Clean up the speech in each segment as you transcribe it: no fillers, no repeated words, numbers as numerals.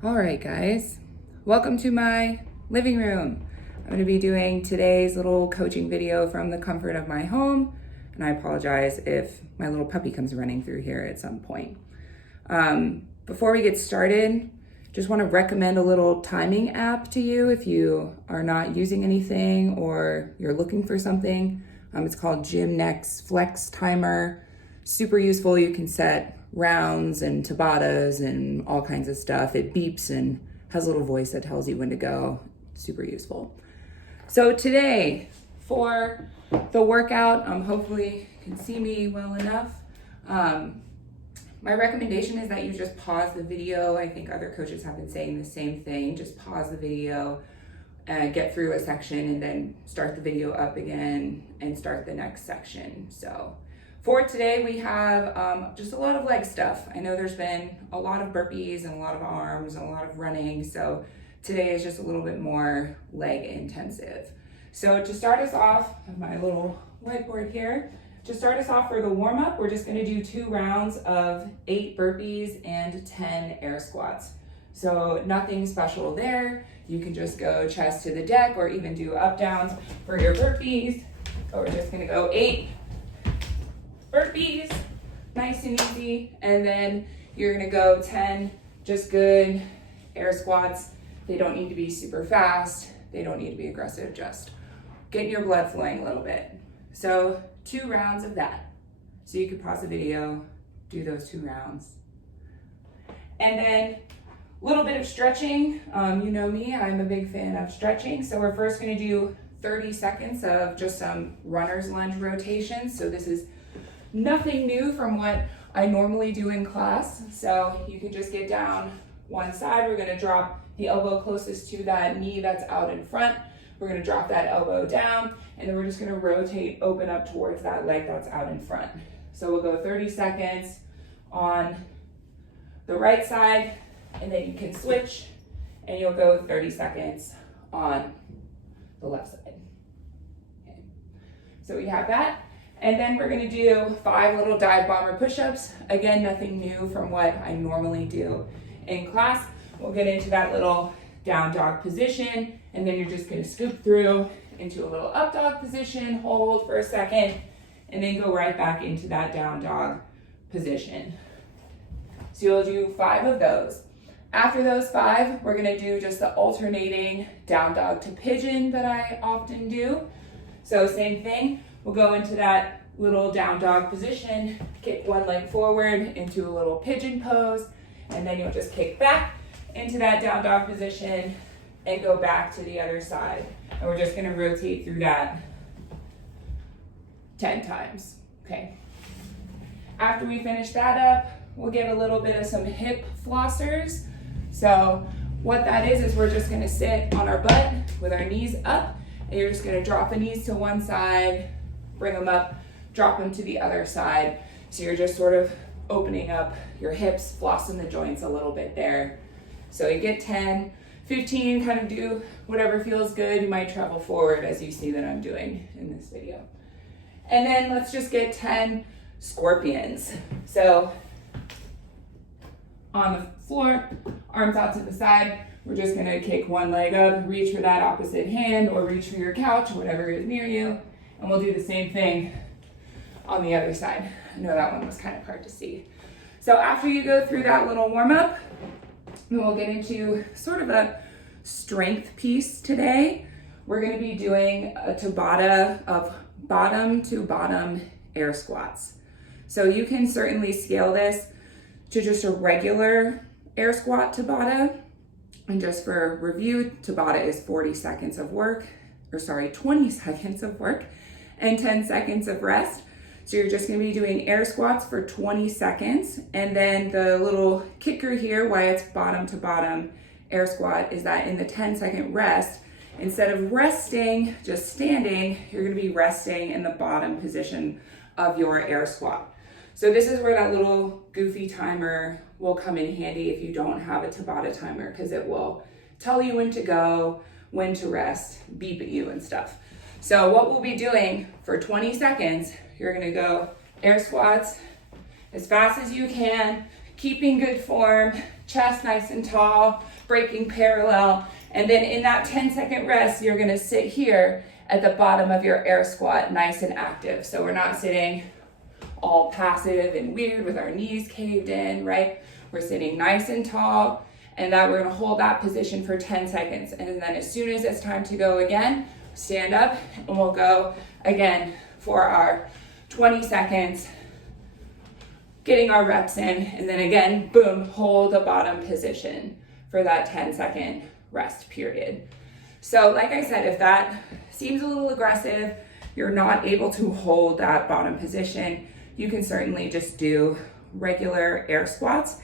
All right, guys, welcome to my living room. I'm going to be doing today's little coaching video from the comfort of my home, and I apologize if my little puppy comes running through here at some point. Before we get started, just want to recommend a little timing app to you if you are not using anything or you're looking for something. It's called GymNex Flex Timer. Super useful. You can set rounds and Tabatas and all kinds of stuff. It beeps and has a little voice that tells you when to go. Super useful. So today for the workout, hopefully you can see me well enough. My recommendation is that you just pause the video. I think other coaches have been saying the same thing. Just pause the video and get through a section and then start the video up again and start the next section. So for today, we have just a lot of leg stuff. I know there's been a lot of burpees and a lot of arms and a lot of running. So today is just a little bit more leg intensive. So to start us off, I have my little whiteboard here. To start us off for the warm up, we're just gonna do 2 rounds of 8 burpees and 10 air squats. So nothing special there. You can just go chest to the deck or even do up downs for your burpees. So we're just gonna go 8 burpees, nice and easy. And then you're gonna go 10 just good air squats. They don't need to be super fast. They don't need to be aggressive, just getting your blood flowing a little bit. So 2 rounds of that. So you could pause the video, do those 2 rounds. And then a little bit of stretching. You know me, I'm a big fan of stretching. So we're first gonna do 30 seconds of just some runner's lunge rotations. So this is nothing new from what I normally do in class. So you can just get down one side. We're gonna drop the elbow closest to that knee that's out in front. We're gonna drop that elbow down, and then we're just gonna rotate, open up towards that leg that's out in front. So we'll go 30 seconds on the right side, and then you can switch, and you'll go 30 seconds on the left side. Okay. So we have that. And then we're gonna do 5 little dive bomber push-ups. Again, nothing new from what I normally do in class. We'll get into that little down dog position, and then you're just gonna scoop through into a little up dog position, hold for a second, and then go right back into that down dog position. So you'll do 5 of those. After those 5, we're gonna do just the alternating down dog to pigeon that I often do. So same thing, we'll go into that little down dog position, kick one leg forward into a little pigeon pose, and then you'll just kick back into that down dog position and go back to the other side. And we're just gonna rotate through that 10 times, okay? After we finish that up, we'll get a little bit of some hip flossers. So what that is we're just gonna sit on our butt with our knees up, and you're just gonna drop the knees to one side, bring them up, drop them to the other side. So you're just sort of opening up your hips, flossing the joints a little bit there. So you get 10, 15, kind of do whatever feels good. You might travel forward as you see that I'm doing in this video. And then let's just get 10 scorpions. So on the floor, arms out to the side, we're just gonna kick one leg up, reach for that opposite hand, or reach for your couch, whatever is near you. And we'll do the same thing on the other side. I know that one was kind of hard to see. So after you go through that little warm up, then we'll get into sort of a strength piece today. We're gonna be doing a Tabata of bottom to bottom air squats. So you can certainly scale this to just a regular air squat Tabata. And just for review, Tabata is 20 seconds of work and 10 seconds of rest. So you're just gonna be doing air squats for 20 seconds. And then the little kicker here, why it's bottom to bottom air squat, is that in the 10-second rest, instead of resting, just standing, you're gonna be resting in the bottom position of your air squat. So this is where that little goofy timer will come in handy if you don't have a Tabata timer, because it will tell you when to go, when to rest, beep at you and stuff. So what we'll be doing for 20 seconds, you're gonna go air squats as fast as you can, keeping good form, chest nice and tall, breaking parallel. And then in that 10-second rest, you're gonna sit here at the bottom of your air squat, nice and active. So we're not sitting all passive and weird with our knees caved in, right? We're sitting nice and tall, and that we're gonna hold that position for 10 seconds. And then as soon as it's time to go again, stand up and we'll go again for our 20 seconds, getting our reps in, and then again, boom, hold the bottom position for that 10-second rest period. So like I said, if that seems a little aggressive, you're not able to hold that bottom position, you can certainly just do regular air squats.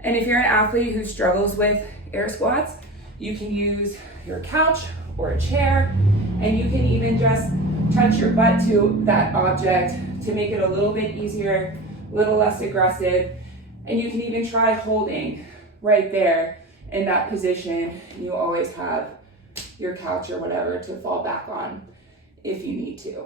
And if you're an athlete who struggles with air squats, you can use your couch or a chair, and you can even just touch your butt to that object to make it a little bit easier, a little less aggressive. And you can even try holding right there in that position. You always have your couch or whatever to fall back on if you need to.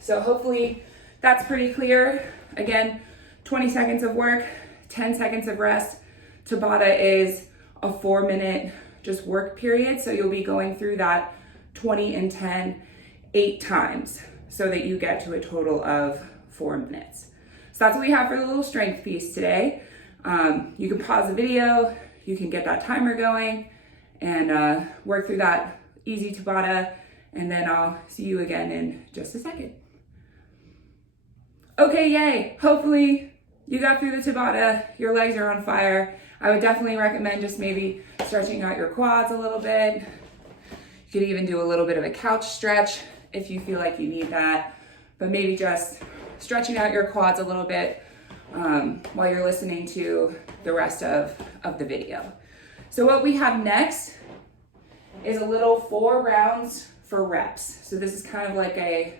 So hopefully that's pretty clear. Again, 20 seconds of work, 10 seconds of rest. Tabata is a 4-minute just work period. So you'll be going through that 20 and 10, 8 times so that you get to a total of 4 minutes. So that's what we have for the little strength piece today. You can pause the video, you can get that timer going and work through that easy Tabata, and then I'll see you again in just a second. Okay, yay. Hopefully you got through the Tabata, your legs are on fire. I would definitely recommend just maybe stretching out your quads a little bit. You could even do a little bit of a couch stretch if you feel like you need that, but maybe just stretching out your quads a little bit while you're listening to the rest of the video. So what we have next is a little 4 rounds for reps. So this is kind of like a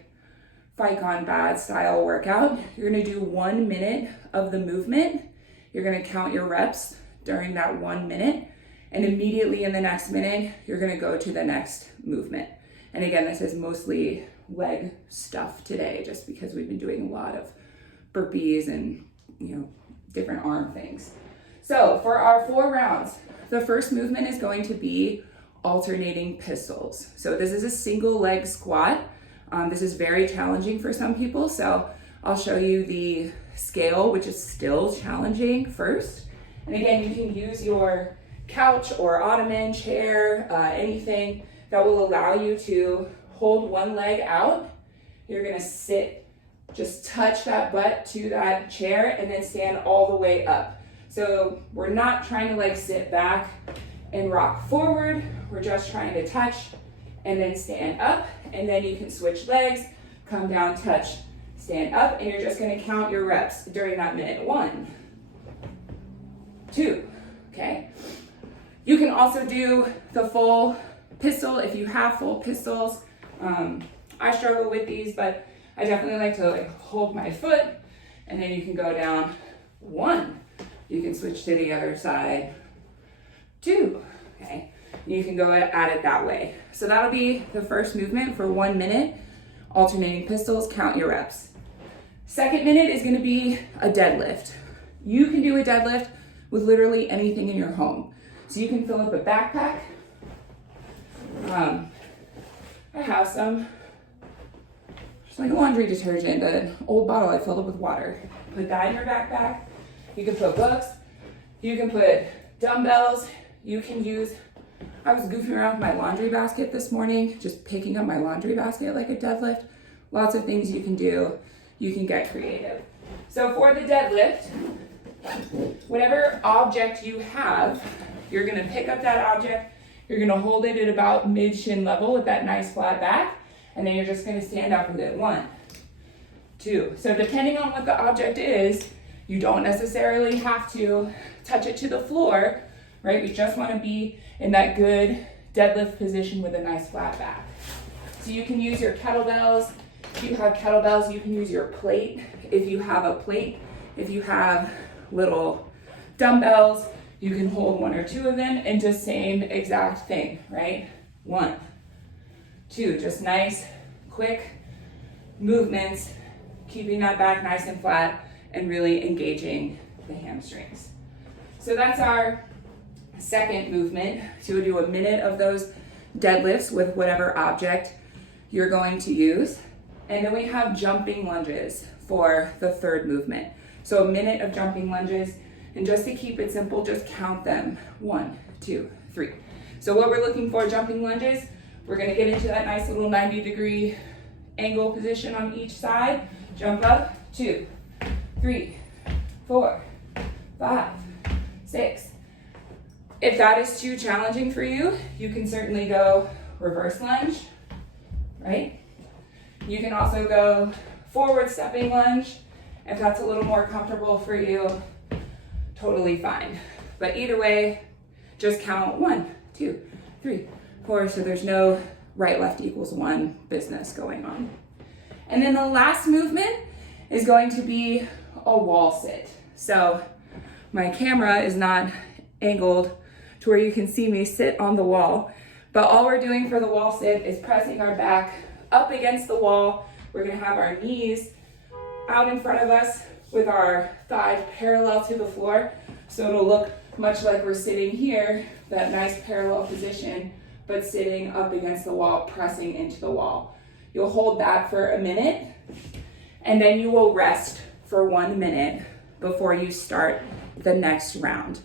Fight Gone Bad style workout. You're gonna do 1 minute of the movement. You're gonna count your reps during that 1 minute, and immediately in the next minute, you're gonna go to the next movement. And again, this is mostly leg stuff today, just because we've been doing a lot of burpees and different arm things. So for our 4 rounds, the first movement is going to be alternating pistols. So this is a single leg squat. This is very challenging for some people. So I'll show you the scale, which is still challenging first. And again, you can use your couch or ottoman, chair, anything that will allow you to hold one leg out. You're gonna sit, just touch that butt to that chair and then stand all the way up. So we're not trying to like sit back and rock forward. We're just trying to touch and then stand up, and then you can switch legs, come down, touch, stand up, and you're just gonna count your reps during that minute. 1, 2, okay? You can also do the full pistol if you have full pistols. I struggle with these, but I definitely like to hold my foot, and then you can go down. 1, you can switch to the other side. 2, okay? You can go at it that way. So that'll be the first movement for 1 minute, alternating pistols, count your reps. Second minute is gonna be a deadlift. You can do a deadlift with literally anything in your home. So you can fill up a backpack. I have some, just like a laundry detergent, an old bottle I filled up with water. Put that in your backpack. You can put books, you can put dumbbells, you can use, I was goofing around with my laundry basket this morning, just picking up my laundry basket like a deadlift. Lots of things you can do. You can get creative. So for the deadlift, whatever object you have, you're gonna pick up that object, you're gonna hold it at about mid shin level with that nice flat back, and then you're just gonna stand up with it. 1, 2. So depending on what the object is, you don't necessarily have to touch it to the floor, right? We just wanna be in that good deadlift position with a nice flat back. So you can use your kettlebells. If you have kettlebells, you can use your plate. If you have a plate, if you have little dumbbells, you can hold 1 or 2 of them and just same exact thing, right? 1, 2, just nice, quick movements, keeping that back nice and flat and really engaging the hamstrings. So that's our second movement. So we'll do a minute of those deadlifts with whatever object you're going to use. And then we have jumping lunges for the third movement. So a minute of jumping lunges, and just to keep it simple, just count them. 1, 2, 3. So what we're looking for jumping lunges, we're gonna get into that nice little 90-degree angle position on each side. Jump up, 2, 3, 4, 5, 6. If that is too challenging for you, you can certainly go reverse lunge, right? You can also go forward stepping lunge. If that's a little more comfortable for you, totally fine. But either way, just count 1, 2, 3, 4. So there's no right, left equals 1 business going on. And then the last movement is going to be a wall sit. So my camera is not angled to where you can see me sit on the wall, but all we're doing for the wall sit is pressing our back up against the wall. We're gonna have our knees out in front of us with our thighs parallel to the floor. So it'll look much like we're sitting here, that nice parallel position, but sitting up against the wall, pressing into the wall. You'll hold that for a minute, and then you will rest for 1 minute before you start the next round.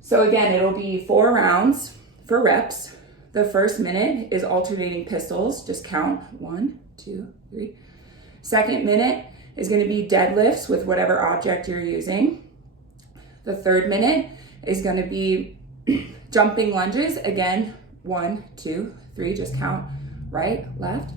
So again, it'll be 4 rounds for reps. The first minute is alternating pistols. Just count 1, 2, 3. Second minute is going to be deadlifts with whatever object you're using. The third minute is going to be jumping lunges. Again, 1, 2, 3, just count right, left.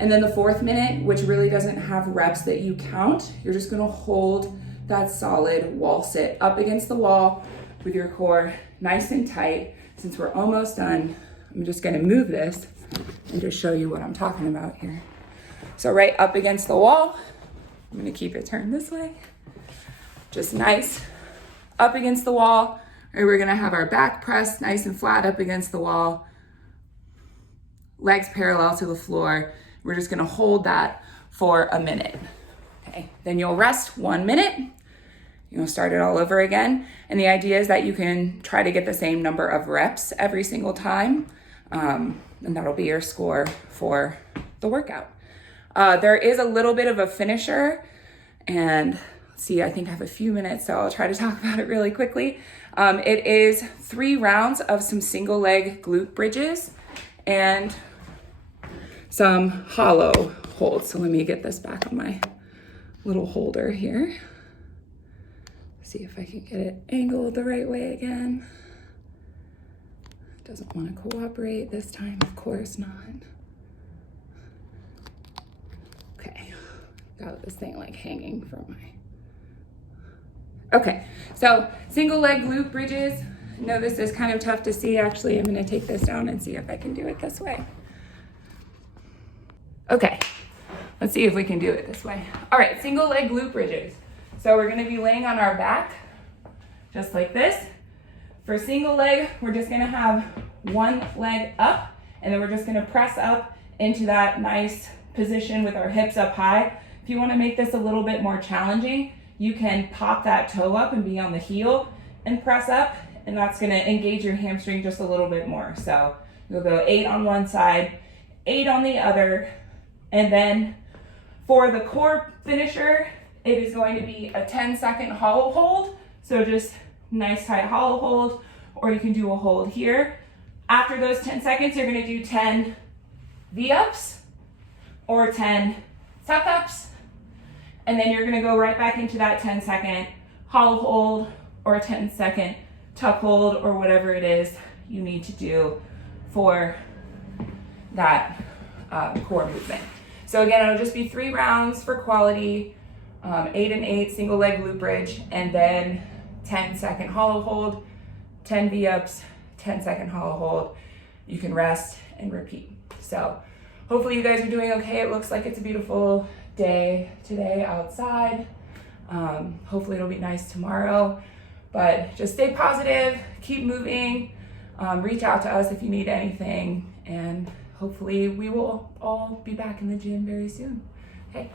And then the fourth minute, which really doesn't have reps that you count, you're just going to hold that solid wall sit up against the wall with your core nice and tight. Since we're almost done, I'm just going to move this and just show you what I'm talking about here. So right up against the wall, I'm going to keep it turned this way. Just nice up against the wall. Right, we're going to have our back pressed nice and flat up against the wall. Legs parallel to the floor. We're just going to hold that for a minute. Okay, then you'll rest 1 minute. You'll start it all over again. And the idea is that you can try to get the same number of reps every single time. And that'll be your score for the workout. There is a little bit of a finisher, and let's see, I think I have a few minutes, so I'll try to talk about it really quickly. It is 3 rounds of some single leg glute bridges and some hollow holds. So let me get this back on my little holder here. See if I can get it angled the right way again. Doesn't want to cooperate this time, of course not. Okay, got this thing like hanging from my... Okay, so single leg glute bridges. I know this is kind of tough to see. Actually, I'm going to take this down and see if I can do it this way. Okay, let's see if we can do it this way. All right, single leg glute bridges. So we're going to be laying on our back, just like this. For single leg, we're just going to have one leg up, and then we're just going to press up into that nice position with our hips up high. If you want to make this a little bit more challenging, you can pop that toe up and be on the heel and press up, and that's going to engage your hamstring just a little bit more. So you'll go 8 on one side, 8 on the other, and then for the core finisher, it is going to be a 10-second hollow hold. So just nice tight hollow hold, or you can do a hold here. After those 10 seconds, you're going to do 10 V-ups or 10 tuck-ups. And then you're going to go right back into that 10-second hollow hold or a 10-second tuck hold or whatever it is you need to do for that core movement. So again, it'll just be 3 rounds for quality, 8 and 8 single leg glute bridge, and then 10-second hollow hold, 10 V-ups, 10-second hollow hold. You can rest and repeat. So hopefully you guys are doing okay. It looks like it's a beautiful day today outside. Hopefully it'll be nice tomorrow, but just stay positive, keep moving, reach out to us if you need anything, and hopefully we will all be back in the gym very soon. Okay.